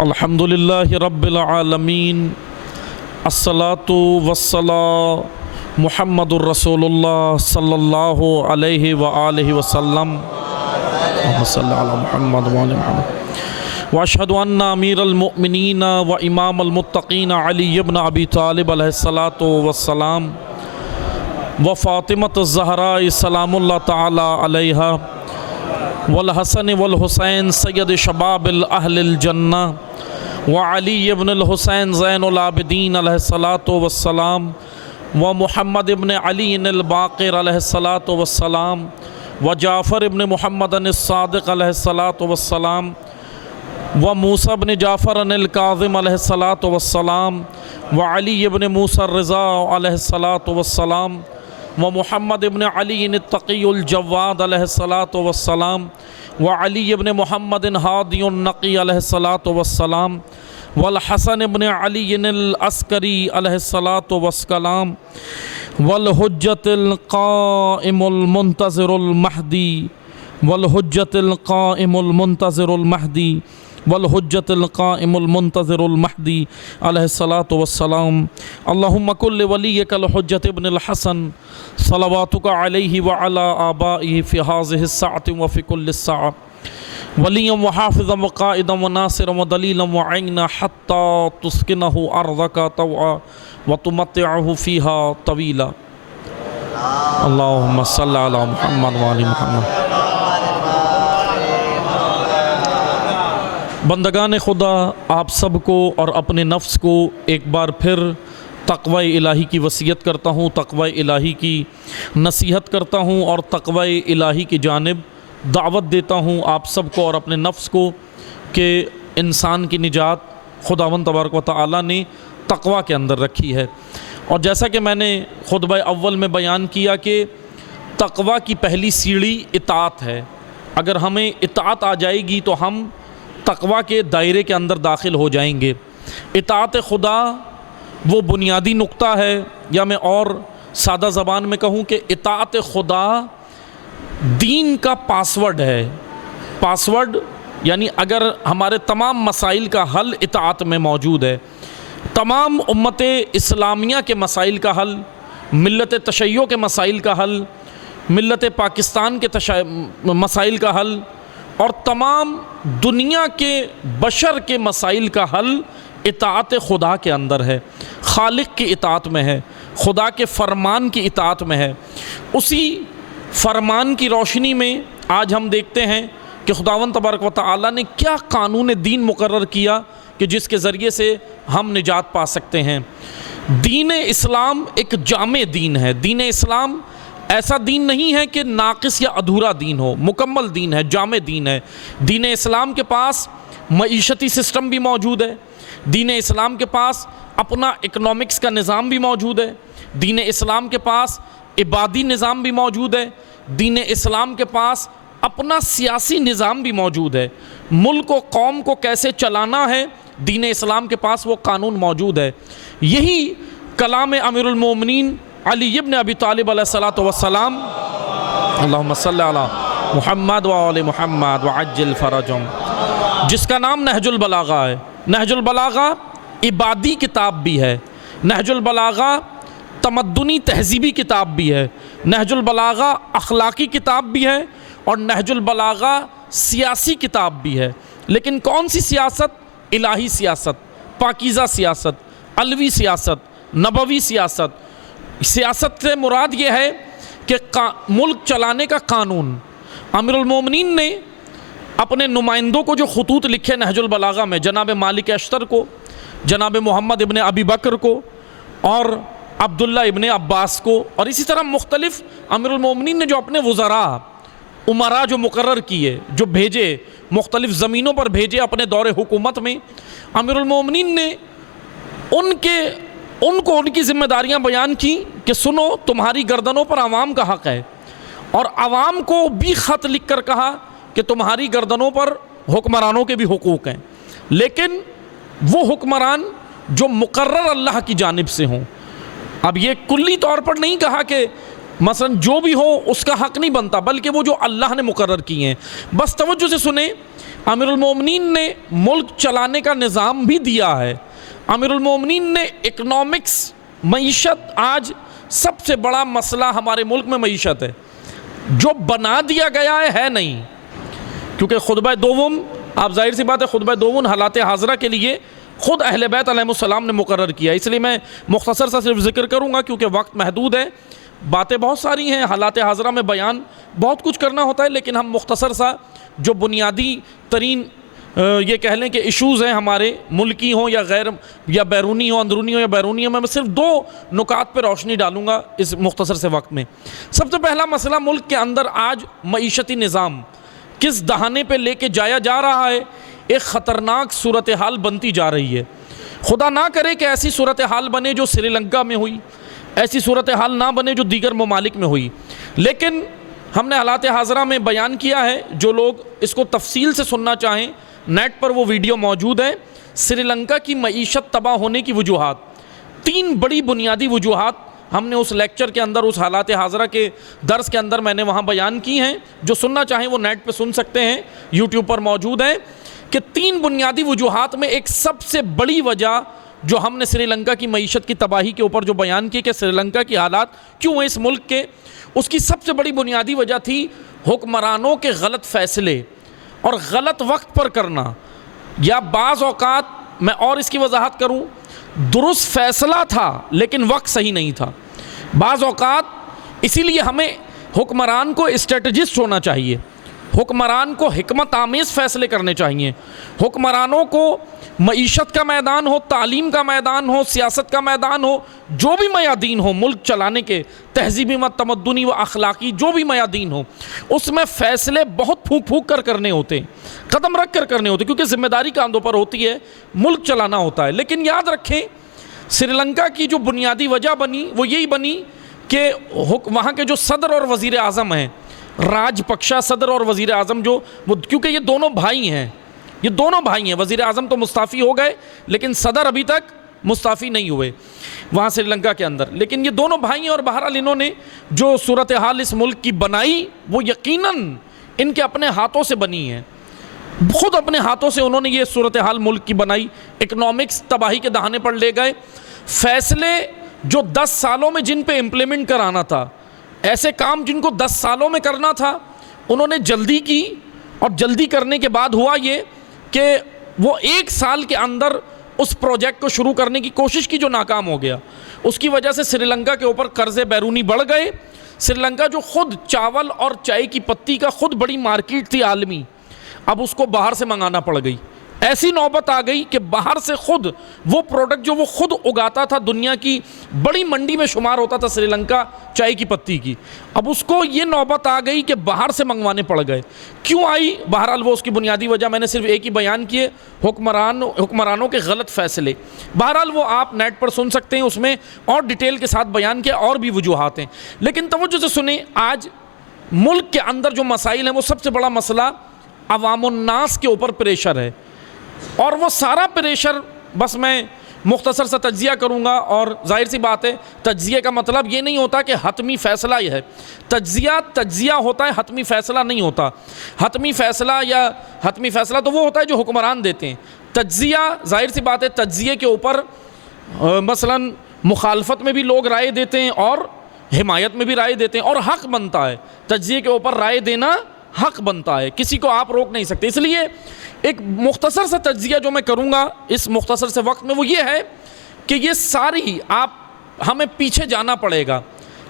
الحمدللہ رب العالمین الصلاۃ والسلام محمد الرسول اللہ صلی اللہ علیہ وآلہ وسلم اللہم صلی علی محمد وآل محمد واشہد ان امیر المؤمنین و امام المتقین علی ابن ابی طالب علیہ الصلاۃ والسلام و فاطمۃ الزہراء سلام اللہ تعالی علیہا والحسن والحسین سید شباب اہل الجنہ وعلی ابن الحسین زین العابدین علیہ الصلاۃ والسلام ومحمد ابن علی الباقر علیہ الصلاۃ والسلام وجعفر ابن محمد الصادق علیہ الصلاۃ والسلام وموسیٰ ابن جعفر الکاظم علیہ الصلاۃ والسلام وعلی ابن موسیٰ الرضا علیہ الصلاۃ والسلام ومحمد ابن علی التقی الجواد علیہ الصلاۃ والسلام وعلی ابن محمد ہادی النقی علیہ الصلاۃ والسلام والحسن ابن علی العسکری علیہ الصلاۃ والسلام والحجۃ القائم المنتظر المہدی والحجۃ القائم المنتظر المہدی والحجۃ القائم المنتظر المہدی علیہ الصلاۃ والسلام اللہم کل ولیک الحجۃ ابن الحسن صلواتک علیہ وعلی آبائہ فی ہذہ الساعۃ وفی کل الساعہ ولیا وحافظا وقائدا وناصرا ودلیلا وعینا حتی تسکنہ ارضک طوعا وتمتعہ فیہا طویلا اللہم صلی علی محمد وآل محمد۔ بندگان خدا، آپ سب کو اور اپنے نفس کو ایک بار پھر تقوی الہی کی وصیت کرتا ہوں، تقوی الہی کی نصیحت کرتا ہوں اور تقوی الہی کی جانب دعوت دیتا ہوں آپ سب کو اور اپنے نفس کو کہ انسان کی نجات خداوند تبارک و تعالی نے تقوی کے اندر رکھی ہے۔ اور جیسا کہ میں نے خطبہ اول میں بیان کیا کہ تقوی کی پہلی سیڑھی اطاعت ہے۔ اگر ہمیں اطاعت آ جائے گی تو ہم تقوی کے دائرے کے اندر داخل ہو جائیں گے۔ اطاعت خدا وہ بنیادی نقطہ ہے، یا میں اور سادہ زبان میں کہوں کہ اطاعت خدا دین کا پاسورڈ ہے۔ پاسورڈ یعنی اگر ہمارے تمام مسائل کا حل اطاعت میں موجود ہے، تمام امت اسلامیہ کے مسائل کا حل، ملت تشیع کے مسائل کا حل، ملت پاکستان کے مسائل کا حل اور تمام دنیا کے بشر کے مسائل کا حل اطاعت خدا کے اندر ہے، خالق کی اطاعت میں ہے، خدا کے فرمان کی اطاعت میں ہے۔ اسی فرمان کی روشنی میں آج ہم دیکھتے ہیں کہ خداوند تبارک و تعالی نے کیا قانون دین مقرر کیا کہ جس کے ذریعے سے ہم نجات پا سکتے ہیں۔ دین اسلام ایک جامع دین ہے۔ دین اسلام ایسا دین نہیں ہے کہ ناقص یا ادھورا دین ہو، مکمل دین ہے، جامع دین ہے۔ دین اسلام کے پاس معیشتی سسٹم بھی موجود ہے، دین اسلام کے پاس اپنا اکنامکس کا نظام بھی موجود ہے، دین اسلام کے پاس عبادی نظام بھی موجود ہے، دین اسلام کے پاس اپنا سیاسی نظام بھی موجود ہے۔ ملک و قوم کو کیسے چلانا ہے، دین اسلام کے پاس وہ قانون موجود ہے۔ یہی کلام امیر المومنین علی ابن ابی طالب علیہ الصلاۃ والسلام اللہم صلی علی محمد وآل محمد وعجل فرجہم، جس کا نام نہج البلاغہ ہے۔ نہج البلاغہ عبادی کتاب بھی ہے، نہج البلاغہ تمدنی تہذیبی کتاب بھی ہے، نہج البلاغہ اخلاقی کتاب بھی ہے اور نہج البلاغہ سیاسی کتاب بھی ہے۔ لیکن کون سی سیاست؟ الہی سیاست، پاکیزہ سیاست، علوی سیاست، نبوی سیاست۔ سیاست سے مراد یہ ہے کہ ملک چلانے کا قانون۔ امیر المومنین نے اپنے نمائندوں کو جو خطوط لکھے نہج البلاغہ میں، جناب مالک اشتر کو، جناب محمد ابن ابی بکر کو اور عبداللہ ابن عباس کو، اور اسی طرح مختلف امیر المومنین نے جو اپنے وزراء امراء جو مقرر کیے، جو بھیجے، مختلف زمینوں پر بھیجے اپنے دور حکومت میں، امیر المومنین نے ان کو ان کی ذمہ داریاں بیان کی کہ سنو، تمہاری گردنوں پر عوام کا حق ہے، اور عوام کو بھی خط لکھ کر کہا کہ تمہاری گردنوں پر حکمرانوں کے بھی حقوق ہیں، لیکن وہ حکمران جو مقرر اللہ کی جانب سے ہوں۔ اب یہ کلی طور پر نہیں کہا کہ مثلا جو بھی ہو اس کا حق نہیں بنتا، بلکہ وہ جو اللہ نے مقرر کیے ہیں۔ بس توجہ سے سنیں، امیر المومنین نے ملک چلانے کا نظام بھی دیا ہے۔ امیر المومنین نے اکنامکس، معیشت، آج سب سے بڑا مسئلہ ہمارے ملک میں معیشت ہے، جو بنا دیا گیا ہے نہیں، کیونکہ خطبہ دوم، آپ ظاہر سی بات ہے خطبہ دوم حالات حاضرہ کے لیے خود اہل بیت علیہ السلام نے مقرر کیا، اس لیے میں مختصر سا صرف ذکر کروں گا کیونکہ وقت محدود ہے، باتیں بہت ساری ہیں، حالات حاضرہ میں بیان بہت کچھ کرنا ہوتا ہے، لیکن ہم مختصر سا جو بنیادی ترین یہ کہہ لیں کہ ایشوز ہیں ہمارے ملکی ہوں یا غیر یا بیرونی ہوں، اندرونی ہوں یا بیرونی ہوں، میں صرف 2 نکات پہ روشنی ڈالوں گا اس مختصر سے وقت میں۔ سب سے پہلا مسئلہ، ملک کے اندر آج معیشتی نظام کس دہانے پہ لے کے جایا جا رہا ہے، ایک خطرناک صورتحال بنتی جا رہی ہے۔ خدا نہ کرے کہ ایسی صورتحال بنے جو سری لنکا میں ہوئی، ایسی صورتحال نہ بنے جو دیگر ممالک میں ہوئی، لیکن ہم نے حالات حاضرہ میں بیان کیا ہے، جو لوگ اس کو تفصیل سے سننا چاہیں نیٹ پر وہ ویڈیو موجود ہے۔ سری لنکا کی معیشت تباہ ہونے کی وجوہات، 3 بڑی بنیادی وجوہات ہم نے اس لیکچر کے اندر، اس حالات حاضرہ کے درس کے اندر میں نے وہاں بیان کی ہیں، جو سننا چاہیں وہ نیٹ پہ سن سکتے ہیں، یوٹیوب پر موجود ہیں، کہ 3 بنیادی وجوہات میں ایک سب سے بڑی وجہ جو ہم نے سری لنکا کی معیشت کی تباہی کے اوپر جو بیان کی کہ سری لنکا کی حالات کیوں ہیں اس ملک کے، اس کی سب سے بڑی بنیادی وجہ تھی حکمرانوں کے غلط فیصلے اور غلط وقت پر کرنا، یا بعض اوقات میں اور اس کی وضاحت کروں، درست فیصلہ تھا لیکن وقت صحیح نہیں تھا۔ بعض اوقات اسی لیے ہمیں حکمران کو اسٹریٹجسٹ ہونا چاہیے، حکمران کو حکمت آمیز فیصلے کرنے چاہیے، حکمرانوں کو معیشت کا میدان ہو، تعلیم کا میدان ہو، سیاست کا میدان ہو، جو بھی میادین ہو ملک چلانے کے، تہذیبی و تمدنی و اخلاقی جو بھی میادین ہو، اس میں فیصلے بہت پھونک پھونک کر کرنے ہوتے ہیں، قدم رکھ کر کرنے ہوتے ہیں، کیونکہ ذمہ داری کاندھوں پر ہوتی ہے، ملک چلانا ہوتا ہے۔ لیکن یاد رکھیں، سری لنکا کی جو بنیادی وجہ بنی وہ یہی بنی کہ وہاں کے جو صدر اور وزیر اعظم ہیں، راج پکشا صدر اور وزیر اعظم کیونکہ یہ دونوں بھائی ہیں، وزیر اعظم تو مستعفی ہو گئے لیکن صدر ابھی تک مستعفی نہیں ہوئے وہاں سری لنکا کے اندر، لیکن یہ دونوں بھائی ہیں، اور بہرحال انہوں نے جو صورتحال اس ملک کی بنائی وہ یقیناً ان کے اپنے ہاتھوں سے بنی ہے، خود اپنے ہاتھوں سے انہوں نے یہ صورتحال ملک کی بنائی، اکنامکس تباہی کے دہانے پر لے گئے، فیصلے جو 10 سالوں میں جن پہ امپلیمنٹ کرانا تھا، ایسے کام جن کو 10 سالوں میں کرنا تھا انہوں نے جلدی کی، اور جلدی کرنے کے بعد ہوا یہ کہ وہ 1 سال کے اندر اس پروجیکٹ کو شروع کرنے کی کوشش کی جو ناکام ہو گیا۔ اس کی وجہ سے سری لنکا کے اوپر قرضے بیرونی بڑھ گئے۔ سری لنکا جو خود چاول اور چائے کی پتی کا خود بڑی مارکیٹ تھی عالمی، اب اس کو باہر سے منگانا پڑ گئی۔ ایسی نوبت آ گئی کہ باہر سے خود وہ پروڈکٹ جو وہ خود اگاتا تھا، دنیا کی بڑی منڈی میں شمار ہوتا تھا سری لنکا چائے کی پتی کی، اب اس کو یہ نوبت آ گئی کہ باہر سے منگوانے پڑ گئے۔ کیوں آئی؟ بہرحال وہ اس کی بنیادی وجہ میں نے صرف ایک ہی بیان کیے، حکمرانوں کے غلط فیصلے۔ بہرحال وہ آپ نیٹ پر سن سکتے ہیں، اس میں اور ڈیٹیل کے ساتھ بیان کیا، اور بھی وجوہات ہیں، لیکن توجہ سے سنیں، آج ملک کے اندر جو مسائل ہیں وہ سب سے بڑا مسئلہ عوام الناس کے اوپر پریشر ہے، اور وہ سارا پریشر بس میں مختصر سا تجزیہ کروں گا، اور ظاہر سی بات ہے تجزیے کا مطلب یہ نہیں ہوتا کہ حتمی فیصلہ یہ ہے، تجزیہ ہوتا ہے، حتمی فیصلہ نہیں ہوتا۔ حتمی فیصلہ تو وہ ہوتا ہے جو حکمران دیتے ہیں، تجزیہ ظاہر سی بات ہے تجزیے کے اوپر مثلا مخالفت میں بھی لوگ رائے دیتے ہیں اور حمایت میں بھی رائے دیتے ہیں، اور حق بنتا ہے تجزیے کے اوپر رائے دینا، حق بنتا ہے، کسی کو آپ روک نہیں سکتے۔ اس لیے ایک مختصر سا تجزیہ جو میں کروں گا اس مختصر سے وقت میں وہ یہ ہے کہ یہ ساری ہمیں پیچھے جانا پڑے گا،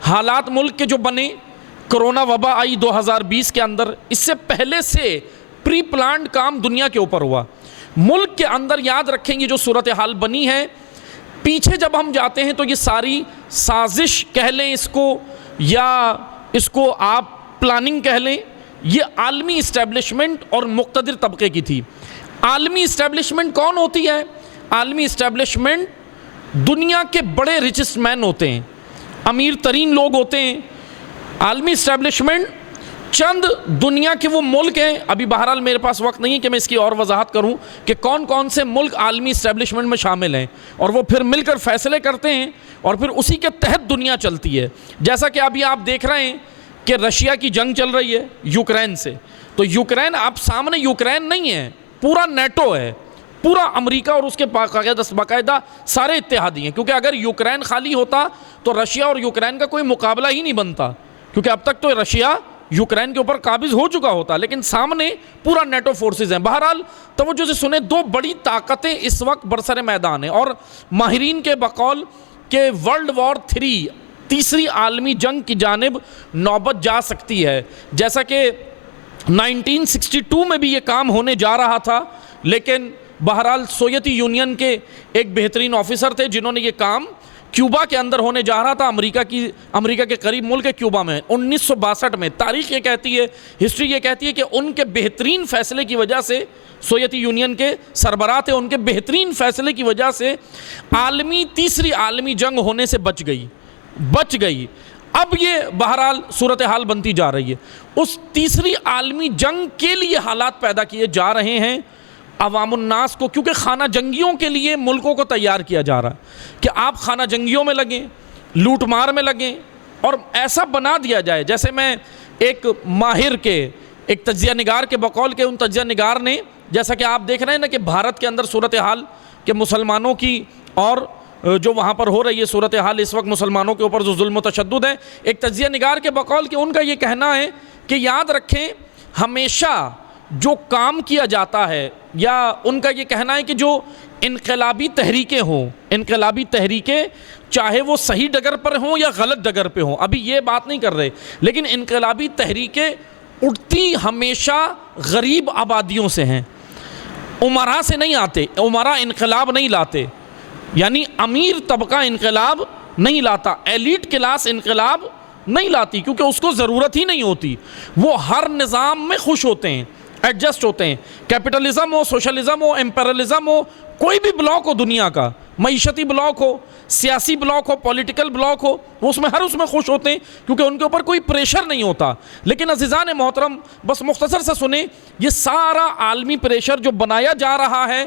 حالات ملک کے جو بنے، کرونا وبا آئی 2020 کے اندر، اس سے پہلے سے پری پلانڈ کام دنیا کے اوپر ہوا، ملک کے اندر یاد رکھیں یہ جو صورتحال بنی ہے، پیچھے جب ہم جاتے ہیں تو یہ ساری سازش کہہ لیں اس کو، یا اس کو آپ پلاننگ کہہ لیں، یہ عالمی اسٹیبلشمنٹ اور مقتدر طبقے کی تھی۔ عالمی اسٹیبلشمنٹ کون ہوتی ہے؟ عالمی اسٹیبلشمنٹ دنیا کے بڑے ریچسٹ مین ہوتے ہیں، امیر ترین لوگ ہوتے ہیں۔ عالمی اسٹیبلشمنٹ چند دنیا کے وہ ملک ہیں، ابھی بہرحال میرے پاس وقت نہیں ہے کہ میں اس کی اور وضاحت کروں کہ کون کون سے ملک عالمی اسٹیبلشمنٹ میں شامل ہیں، اور وہ پھر مل کر فیصلے کرتے ہیں اور پھر اسی کے تحت دنیا چلتی ہے۔ جیسا کہ ابھی آپ دیکھ رہے ہیں کہ رشیا کی جنگ چل رہی ہے یوکرین سے، تو یوکرین آپ سامنے یوکرین نہیں ہے، پورا نیٹو ہے، پورا امریکہ اور اس کے باقاعدہ سارے اتحادی ہیں، کیونکہ اگر یوکرین خالی ہوتا تو رشیا اور یوکرین کا کوئی مقابلہ ہی نہیں بنتا، کیونکہ اب تک تو رشیا یوکرین کے اوپر قابض ہو چکا ہوتا، لیکن سامنے پورا نیٹو فورسز ہیں۔ بہرحال توجہ سے سنیں، دو بڑی طاقتیں اس وقت برسر میدان ہیں، اور ماہرین کے بقول کہ ورلڈ وار 3 تیسری عالمی جنگ کی جانب نوبت جا سکتی ہے۔ جیسا کہ 1962 میں بھی یہ کام ہونے جا رہا تھا، لیکن بہرحال سوویتی یونین کے ایک بہترین آفیسر تھے جنہوں نے یہ کام کیوبا کے اندر ہونے جا رہا تھا، امریکہ کے قریب ملک ہے کیوبا میں 1962 میں۔ تاریخ یہ کہتی ہے، ہسٹری یہ کہتی ہے کہ ان کے بہترین فیصلے کی وجہ سے، سوویتی یونین کے سربراہ تھے، ان کے بہترین فیصلے کی وجہ سے تیسری عالمی جنگ ہونے سے بچ گئی۔ اب یہ بہرحال صورتحال بنتی جا رہی ہے۔ اس تیسری عالمی جنگ کے لیے حالات پیدا کیے جا رہے ہیں عوام الناس کو، کیونکہ خانہ جنگیوں کے لیے ملکوں کو تیار کیا جا رہا ہے کہ آپ خانہ جنگیوں میں لگیں، لوٹ مار میں لگیں، اور ایسا بنا دیا جائے جیسے میں ایک ماہر کے، ایک تجزیہ نگار کے بقول کے ان تجزیہ نگار نے، جیسا کہ آپ دیکھ رہے ہیں نا کہ بھارت کے اندر صورتحال کہ مسلمانوں کی اور جو وہاں پر ہو رہی ہے صورتحال اس وقت مسلمانوں کے اوپر جو ظلم و تشدد ہے، ایک تجزیہ نگار کے بقول کہ ان کا یہ کہنا ہے کہ یاد رکھیں ہمیشہ جو کام کیا جاتا ہے، یا ان کا یہ کہنا ہے کہ جو انقلابی تحریکیں ہوں، انقلابی تحریکیں چاہے وہ صحیح ڈگر پر ہوں یا غلط ڈگر پہ ہوں، ابھی یہ بات نہیں کر رہے، لیکن انقلابی تحریکیں اٹھتی ہمیشہ غریب آبادیوں سے ہیں، امراء سے نہیں آتے، امراء انقلاب نہیں لاتے، یعنی امیر طبقہ انقلاب نہیں لاتا، ایلیٹ کلاس انقلاب نہیں لاتی، کیونکہ اس کو ضرورت ہی نہیں ہوتی، وہ ہر نظام میں خوش ہوتے ہیں، ایڈجسٹ ہوتے ہیں، کیپٹلزم ہو، سوشلزم ہو، امپیرلزم ہو، کوئی بھی بلاک ہو دنیا کا، معیشتی بلاک ہو، سیاسی بلاک ہو، پولیٹیکل بلاک ہو، وہ اس میں خوش ہوتے ہیں، کیونکہ ان کے اوپر کوئی پریشر نہیں ہوتا۔ لیکن عزیزان محترم، بس مختصر سے سنیں، یہ سارا عالمی پریشر جو بنایا جا رہا ہے،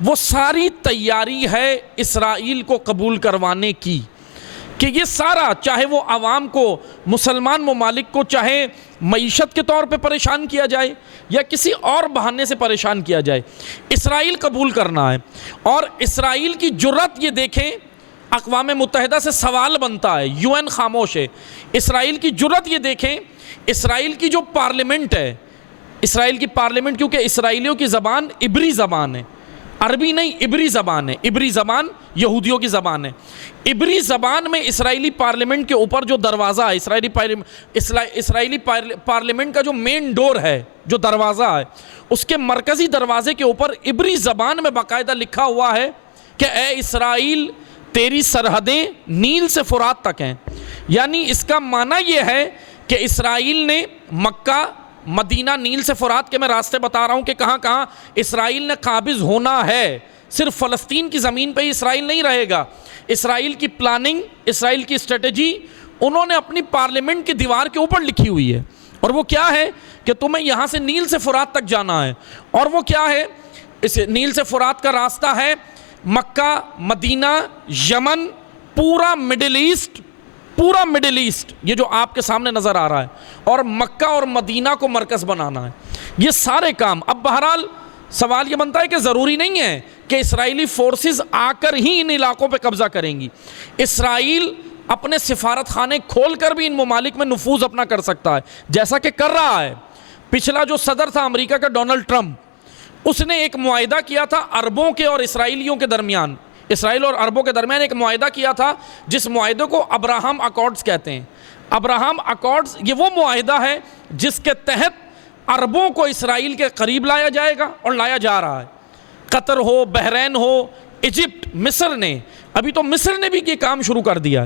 وہ ساری تیاری ہے اسرائیل کو قبول کروانے کی، کہ یہ سارا چاہے وہ عوام کو، مسلمان ممالک کو چاہے معیشت کے طور پہ پریشان کیا جائے یا کسی اور بہانے سے پریشان کیا جائے، اسرائیل قبول کرنا ہے۔ اور اسرائیل کی جرأت یہ دیکھیں، اقوام متحدہ سے سوال بنتا ہے، یو این خاموش ہے، اسرائیل کی جرأت یہ دیکھیں، اسرائیل کی جو پارلیمنٹ ہے، اسرائیل کی پارلیمنٹ، کیونکہ اسرائیلیوں کی زبان عبری زبان ہے، عربی نہیں، عبری زبان ہے، عبری زبان یہودیوں کی زبان ہے، عبری زبان میں اسرائیلی پارلیمنٹ کے اوپر جو دروازہ ہے، اسرائیلی پارلیمنٹ کا جو مین ڈور ہے، جو دروازہ ہے، اس کے مرکزی دروازے کے اوپر عبری زبان میں باقاعدہ لکھا ہوا ہے کہ اے اسرائیل، تیری سرحدیں نیل سے فرات تک ہیں، یعنی اس کا معنی یہ ہے کہ اسرائیل نے مکہ، مدینہ، نیل سے فرات کے میں راستے بتا رہا ہوں کہ کہاں کہاں اسرائیل نے قابض ہونا ہے، صرف فلسطین کی زمین پہ ہی اسرائیل نہیں رہے گا، اسرائیل کی پلاننگ، اسرائیل کی اسٹریٹجی انہوں نے اپنی پارلیمنٹ کی دیوار کے اوپر لکھی ہوئی ہے، اور وہ کیا ہے کہ تمہیں یہاں سے نیل سے فرات تک جانا ہے، اور وہ کیا ہے، اس نیل سے فرات کا راستہ ہے مکہ، مدینہ، یمن، پورا مڈل ایسٹ، یہ جو آپ کے سامنے نظر آ رہا ہے، اور مکہ اور مدینہ کو مرکز بنانا ہے، یہ سارے کام۔ اب بہرحال سوال یہ بنتا ہے کہ ضروری نہیں ہے کہ اسرائیلی فورسز آ کر ہی ان علاقوں پہ قبضہ کریں گی، اسرائیل اپنے سفارت خانے کھول کر بھی ان ممالک میں نفوذ اپنا کر سکتا ہے، جیسا کہ کر رہا ہے۔ پچھلا جو صدر تھا امریکہ کا ڈونلڈ ٹرمپ، اس نے ایک معاہدہ کیا تھا عربوں کے اور اسرائیلیوں کے درمیان، اسرائیل اور عربوں کے درمیان ایک معاہدہ کیا تھا جس معاہدے کو ابراہم اکارڈز کہتے ہیں۔ ابراہم اکارڈز یہ وہ معاہدہ ہے جس کے تحت عربوں کو اسرائیل کے قریب لایا جائے گا اور لایا جا رہا ہے۔ قطر ہو، بحرین ہو، ایجپٹ، مصر نے، ابھی تو مصر نے بھی یہ کام شروع کر دیا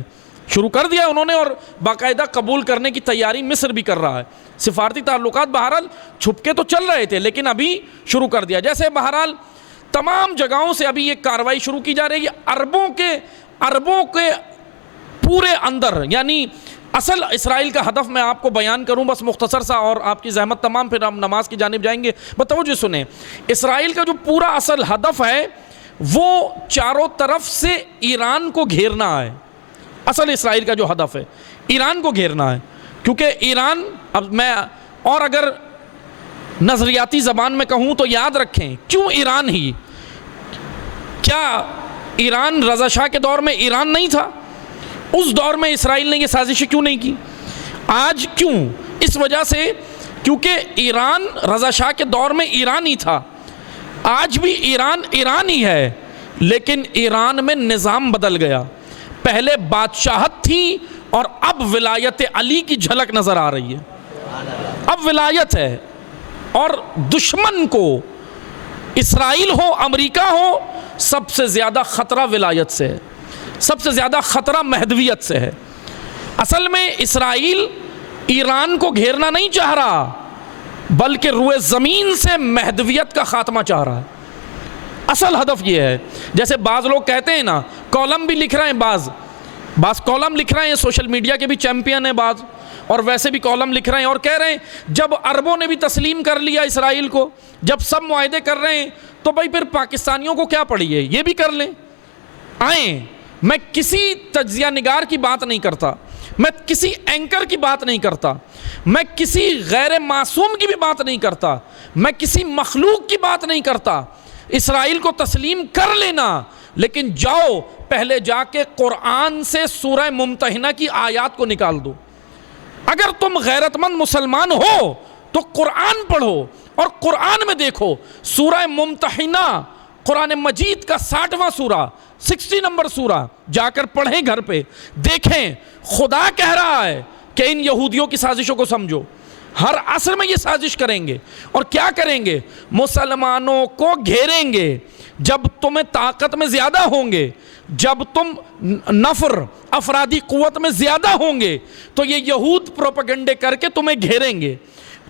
انہوں نے، اور باقاعدہ قبول کرنے کی تیاری مصر بھی کر رہا ہے۔ سفارتی تعلقات بہرحال چھپ کے تو چل رہے تھے لیکن ابھی شروع کر دیا، جیسے بہرحال تمام جگہوں سے ابھی یہ کارروائی شروع کی جا رہی ہے عربوں کے پورے اندر، یعنی اصل اسرائیل کا ہدف میں آپ کو بیان کروں بس مختصر سا، اور آپ کی زحمت تمام، پھر ہم نماز کی جانب جائیں گے۔ بتوجہ سنیں، اسرائیل کا جو پورا اصل ہدف ہے وہ چاروں طرف سے ایران کو گھیرنا ہے۔ اصل اسرائیل کا جو ہدف ہے ایران کو گھیرنا ہے، کیونکہ ایران، اب میں اور اگر نظریاتی زبان میں کہوں تو یاد رکھیں، کیوں ایران ہی؟ کیا ایران رضا شاہ کے دور میں ایران نہیں تھا؟ اس دور میں اسرائیل نے یہ سازشیں کیوں نہیں کی؟ آج کیوں؟ اس وجہ سے کیونکہ ایران رضا شاہ کے دور میں ایران ہی تھا، آج بھی ایران ایران ہی ہے، لیکن ایران میں نظام بدل گیا۔ پہلے بادشاہت تھی اور اب ولایت علی کی جھلک نظر آ رہی ہے۔ اب ولایت ہے، اور دشمن کو اسرائیل ہو امریکہ ہو سب سے زیادہ خطرہ ولایت سے ہے، سب سے زیادہ خطرہ مہدویت سے ہے۔ اصل میں اسرائیل ایران کو گھیرنا نہیں چاہ رہا، بلکہ روئے زمین سے مہدویت کا خاتمہ چاہ رہا ہے۔ اصل ہدف یہ ہے۔ جیسے بعض لوگ کہتے ہیں نا، کالم بھی لکھ رہے ہیں، بعض کالم لکھ رہے ہیں، سوشل میڈیا کے بھی چیمپئن ہیں بعض، اور ویسے بھی کالم لکھ رہے ہیں اور کہہ رہے ہیں جب عربوں نے بھی تسلیم کر لیا اسرائیل کو، جب سب معاہدے کر رہے ہیں تو بھائی پھر پاکستانیوں کو کیا پڑی ہے، یہ بھی کر لیں۔ آئیں، میں کسی تجزیہ نگار کی بات نہیں کرتا، میں کسی اینکر کی بات نہیں کرتا، میں کسی غیر معصوم کی بھی بات نہیں کرتا، میں کسی مخلوق کی بات نہیں کرتا۔ اسرائیل کو تسلیم کر لینا، لیکن جاؤ پہلے جا کے قرآن سے سورہ ممتحنہ کی آیات کو نکال دو۔ اگر تم غیرت مند مسلمان ہو تو قرآن پڑھو اور قرآن میں دیکھو، سورہ ممتحنہ قرآن مجید کا 60واں سورہ، 60 نمبر سورہ، جا کر پڑھیں گھر پہ، دیکھیں خدا کہہ رہا ہے کہ ان یہودیوں کی سازشوں کو سمجھو۔ ہر عصر میں یہ سازش کریں گے، اور کیا کریں گے؟ مسلمانوں کو گھیریں گے۔ جب تمہیں طاقت میں زیادہ ہوں گے، جب تم نفر افرادی قوت میں زیادہ ہوں گے، تو یہ یہود پروپیگنڈے کر کے تمہیں گھیریں گے،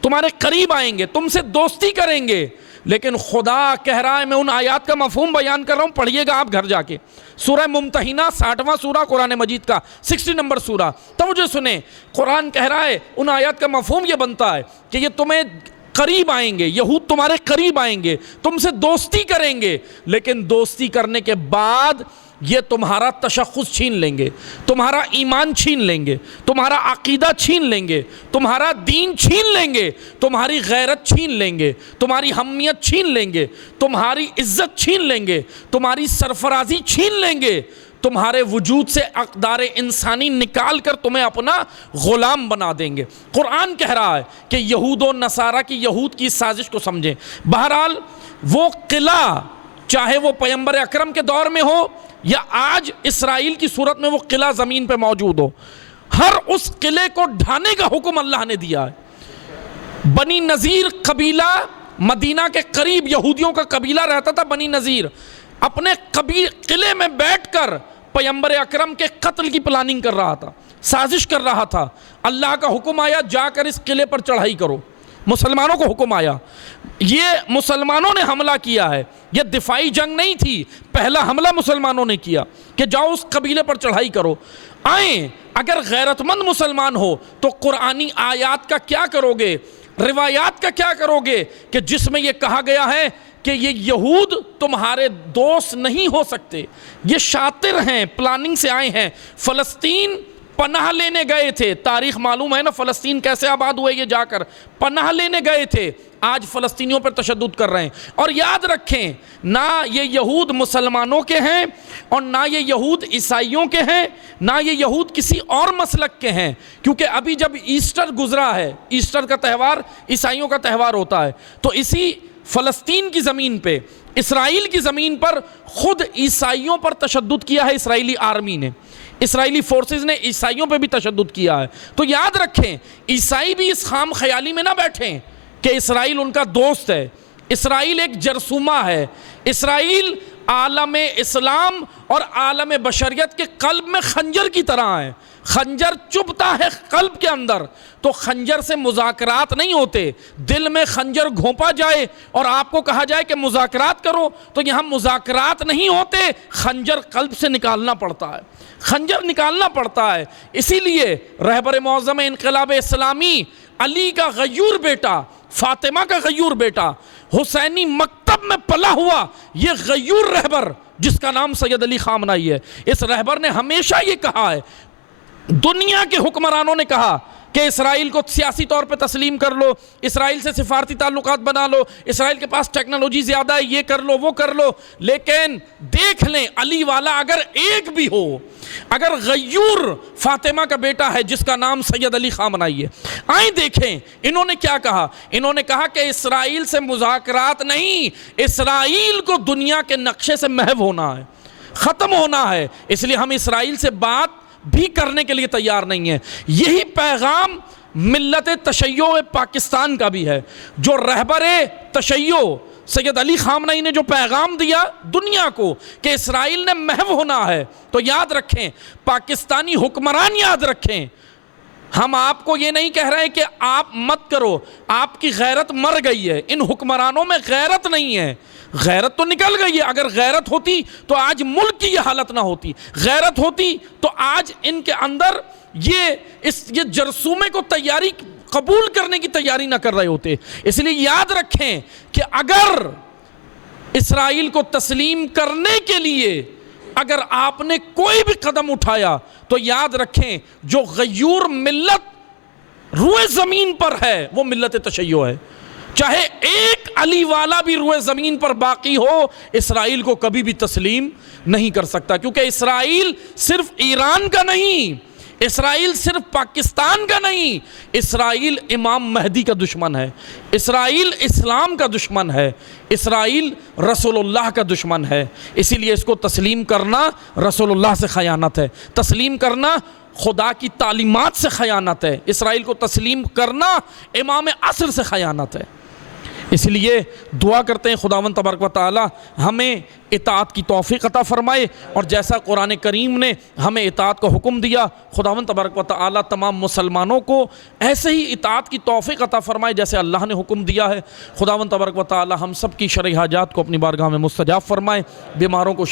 تمہارے قریب آئیں گے، تم سے دوستی کریں گے۔ لیکن خدا کہہ رہا ہے، میں ان آیات کا مفہوم بیان کر رہا ہوں، پڑھیے گا آپ گھر جا کے، سورہ ممتحنہ 60واں سورہ قرآن مجید کا 60 نمبر سورہ۔ توجہ سنیں، قرآن کہہ رہا ہے، ان آیات کا مفہوم یہ بنتا ہے کہ یہ تمہیں قریب آئیں گے، یہود تمہارے قریب آئیں گے، تم سے دوستی کریں گے، لیکن دوستی کرنے کے بعد یہ تمہارا تشخص چھین لیں گے، تمہارا ایمان چھین لیں گے، تمہارا عقیدہ چھین لیں گے، تمہارا دین چھین لیں گے، تمہاری غیرت چھین لیں گے، تمہاری حمیت چھین لیں گے، تمہاری عزت چھین لیں گے، تمہاری سرفرازی چھین لیں گے، تمہارے وجود سے اقدار انسانی نکال کر تمہیں اپنا غلام بنا دیں گے۔ قرآن کہہ رہا ہے کہ یہود و نصارہ کی، یہود کی سازش کو سمجھیں۔ بہرحال وہ قلعہ، چاہے وہ پیغمبر اکرم کے دور میں ہو یا آج اسرائیل کی صورت میں وہ قلعہ زمین پہ موجود ہو، ہر اس قلعے کو ڈھانے کا حکم اللہ نے دیا ہے۔ بنی نذیر قبیلہ مدینہ کے قریب، یہودیوں کا قبیلہ رہتا تھا بنی نذیر، اپنے قلعے میں بیٹھ کر پیغمبر اکرم کے قتل کی پلاننگ کر رہا تھا، سازش کر رہا تھا۔ اللہ کا حکم آیا، جا کر اس قلعے پر چڑھائی کرو۔ مسلمانوں کو حکم آیا، یہ مسلمانوں نے حملہ کیا ہے، یہ دفاعی جنگ نہیں تھی، پہلا حملہ مسلمانوں نے کیا کہ جاؤ اس قبیلے پر چڑھائی کرو۔ آئیں، اگر غیرت مند مسلمان ہو تو قرآنی آیات کا کیا کرو گے، روایات کا کیا کرو گے کہ جس میں یہ کہا گیا ہے کہ یہ یہود تمہارے دوست نہیں ہو سکتے، یہ شاطر ہیں، پلاننگ سے آئے ہیں۔ فلسطین پناہ لینے گئے تھے، تاریخ معلوم ہے نا، فلسطین کیسے آباد ہوئے، یہ جا کر پناہ لینے گئے تھے، آج فلسطینیوں پر تشدد کر رہے ہیں۔ اور یاد رکھیں، نہ یہ یہود مسلمانوں کے ہیں اور نہ یہ یہود عیسائیوں کے ہیں، نہ یہ یہود کسی اور مسلک کے ہیں، کیونکہ ابھی جب ایسٹر گزرا ہے، ایسٹر کا تہوار عیسائیوں کا تہوار ہوتا ہے، تو اسی فلسطین کی زمین پہ، اسرائیل کی زمین پر خود عیسائیوں پر تشدد کیا ہے اسرائیلی آرمی نے، اسرائیلی فورسز نے عیسائیوں پہ بھی تشدد کیا ہے۔ تو یاد رکھیں، عیسائی بھی اس خام خیالی میں نہ بیٹھیں کہ اسرائیل ان کا دوست ہے، اسرائیل ایک جرثومہ ہے. اسرائیل عالم اسلام اور عالم بشریت کے قلب میں خنجر کی طرح ہے. خنجر چبھتا ہے قلب کے اندر تو خنجر سے مذاکرات نہیں ہوتے. دل میں خنجر گھونپا جائے اور آپ کو کہا جائے کہ مذاکرات کرو تو یہاں مذاکرات نہیں ہوتے, خنجر قلب سے نکالنا پڑتا ہے, خنجر نکالنا پڑتا ہے. اسی لیے رہبر معظم انقلاب اسلامی علی کا غیور بیٹا, فاطمہ کا غیور بیٹا, حسینی مکتب میں پلا ہوا یہ غیور رہبر جس کا نام سید علی خامنہئی ہے, اس رہبر نے ہمیشہ یہ کہا ہے, دنیا کے حکمرانوں نے کہا کہ اسرائیل کو سیاسی طور پہ تسلیم کر لو, اسرائیل سے سفارتی تعلقات بنا لو, اسرائیل کے پاس ٹیکنالوجی زیادہ ہے, یہ کر لو وہ کر لو. لیکن دیکھ لیں علی والا اگر ایک بھی ہو, اگر غیور فاطمہ کا بیٹا ہے جس کا نام سید علی خامنہئی ہے, آئیں دیکھیں انہوں نے کیا کہا. انہوں نے کہا کہ اسرائیل سے مذاکرات نہیں, اسرائیل کو دنیا کے نقشے سے محو ہونا ہے, ختم ہونا ہے. اس لیے ہم اسرائیل سے بات بھی کرنے کے لیے تیار نہیں ہے. یہی پیغام ملت تشیع پاکستان کا بھی ہے. جو رہبر تشیع سید علی خامنہئی نے جو پیغام دیا دنیا کو کہ اسرائیل نے محو ہونا ہے, تو یاد رکھیں, پاکستانی حکمران یاد رکھیں, ہم آپ کو یہ نہیں کہہ رہے کہ آپ مت کرو, آپ کی غیرت مر گئی ہے. ان حکمرانوں میں غیرت نہیں ہے, غیرت تو نکل گئی ہے. اگر غیرت ہوتی تو آج ملک کی یہ حالت نہ ہوتی, غیرت ہوتی تو آج ان کے اندر یہ جرثومے کو تیاری قبول کرنے کی تیاری نہ کر رہے ہوتے. اس لیے یاد رکھیں کہ اگر اسرائیل کو تسلیم کرنے کے لیے اگر آپ نے کوئی بھی قدم اٹھایا تو یاد رکھیں جو غیور ملت روئے زمین پر ہے وہ ملت تشیع ہے. چاہے ایک علی والا بھی روئے زمین پر باقی ہو, اسرائیل کو کبھی بھی تسلیم نہیں کر سکتا. کیونکہ اسرائیل صرف ایران کا نہیں, اسرائیل صرف پاکستان کا نہیں, اسرائیل امام مہدی کا دشمن ہے, اسرائیل اسلام کا دشمن ہے, اسرائیل رسول اللہ کا دشمن ہے. اسی لیے اس کو تسلیم کرنا رسول اللہ سے خیانت ہے, تسلیم کرنا خدا کی تعلیمات سے خیانت ہے, اسرائیل کو تسلیم کرنا امام عصر سے خیانت ہے. اس لیے دعا کرتے ہیں خداوند تبارک و تعالی ہمیں اطاعت کی توفیق عطا فرمائے, اور جیسا قرآن کریم نے ہمیں اطاعت کا حکم دیا خداوند تبارک و تعالی تمام مسلمانوں کو ایسے ہی اطاعت کی توفیق عطا فرمائے جیسے اللہ نے حکم دیا ہے. خداوند تبارک و تعالی ہم سب کی شرعی حاجات کو اپنی بارگاہ میں مستجاب فرمائے, بیماروں کو